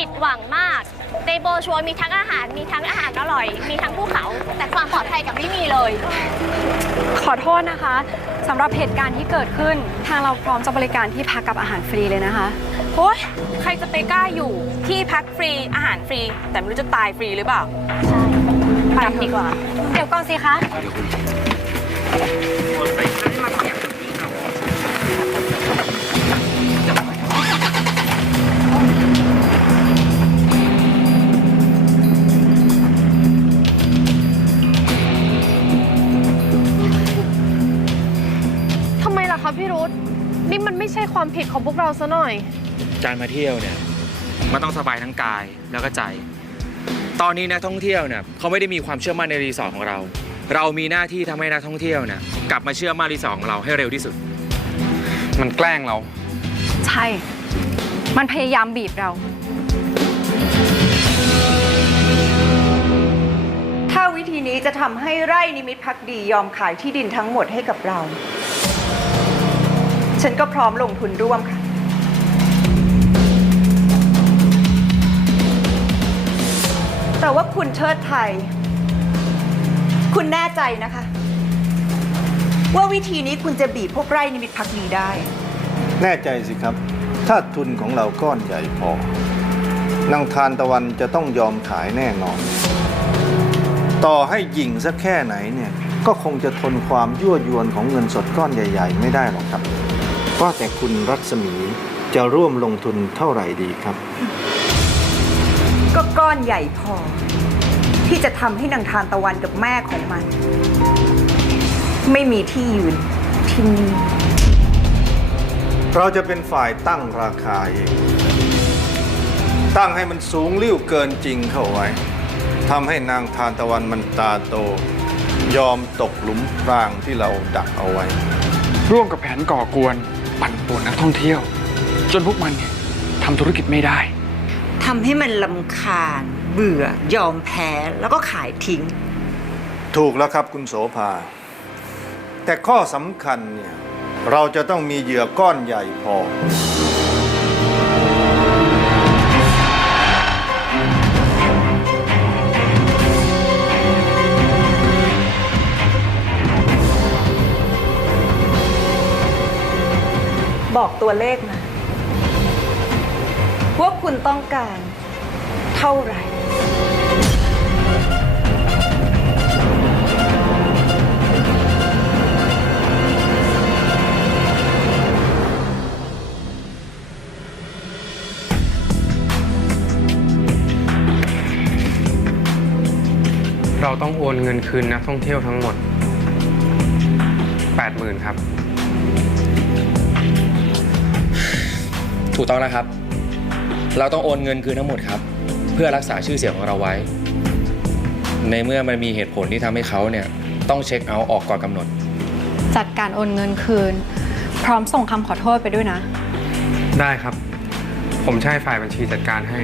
ผิดหวังมาก ในโบรชัวร์มีทั้งอาหาร มีทั้งอาหารอร่อย มีทั้งภูเขา แต่ความปลอดภัยกลับไม่มีเลย ขอโทษนะคะสำหรับเหตุการณ์ที่เกิดขึ้น ทางเราพร้อมจะบริการที่พักกับอาหารฟรีเลยนะคะ โอ้ยใครจะไปกล้าอยู่ที่พักฟรีอาหารฟรี แต่ไม่รู้จะตายฟรีหรือเปล่าไปกลับดีกว่า เดี๋ยวก่อนสิคะทำไม คะพี่รุธนี่มันไม่ใช่ความผิดของพวกเราซะหน่อย การมาเที่ยวเนี่ยมันต้องสบายทั้งกายแล้วก็ใจ ตอนนี้นักท่องเที่ยวเนี่ยเขาไม่ได้มีความเชื่อมั่นในรีสอร์ทของเรา เรามีหน้าที่ทำให้นักท่องเที่ยวเนี่ยกลับมาเชื่อมั่นรีสอร์ทของเราให้เร็วที่สุด มันแกล้งเรา ใช่ มันพยายามบีบเรา ถ้าวิธีนี้จะทำให้ไร่นิมิตพักดียอมขายที่ดินทั้งหมดให้กับเรา ฉันก็พร้อมลงทุนร่วมค่ะ แต่ว่าคุณเชิดไทย คุณแน่ใจนะคะ ว่าวิธีนี้คุณจะบีบพวกไร่นิมิตพักดีได้ แน่ใจสิครับ ถ้าทุนของเราก้อนใหญ่พอนางทานตะวันจะต้องยอมขายแน่นอน ต่อให้หยิ่งสักแค่ไหนเนี่ย ก็คงจะทนความยั่วยวนของเงินสดก้อนใหญ่ ๆ ไม่ได้หรอกครับ ว่าแต่คุณรัศมีจะร่วมลงทุนเท่าไหร่ดีครับ ก็ก้อนใหญ่พอ ที่จะทำให้นางทานตะวันกับแม่ของมัน ไม่มีที่ยืนที่นี่เราจะเป็นฝ่ายตั้งราคาเองตั้งให้มันสูงลิ่วเกินจริงเข้าไว้ทำให้นางทานตะวันมันตาโต ยอมตกหลุมพรางที่เราดักเอาไว้ ร่วมกับแผนก่อกวน ปั่นป่วนนักท่องเที่ยว จนพวกมันเนี่ยทำธุรกิจไม่ได้ ทำให้มันลำคาญ เบื่อยอมแพ้แล้วก็ขายทิ้ง ถูกแล้วครับคุณโสภา แต่ข้อสำคัญเนี่ยเราจะต้องมีเหยื่อก้อนใหญ่พอ บอกตัวเลขมาว่าคุณต้องการเท่าไหร่ เราต้องโอนเงินคืนนักท่องเที่ยวทั้งหมด 80,000 ครับ ถูกต้องแล้วครับ เราต้องโอนเงินคืนทั้งหมดครับ เพื่อรักษาชื่อเสียงของเราไว้ ในเมื่อมันมีเหตุผลที่ทำให้เขาเนี่ยต้องเช็คเอาท์ออกก่อนกำหนด จัดการโอนเงินคืน พร้อมส่งคำขอโทษไปด้วยนะ ได้ครับ ผมใช้ฝ่ายบัญชีจัดการให้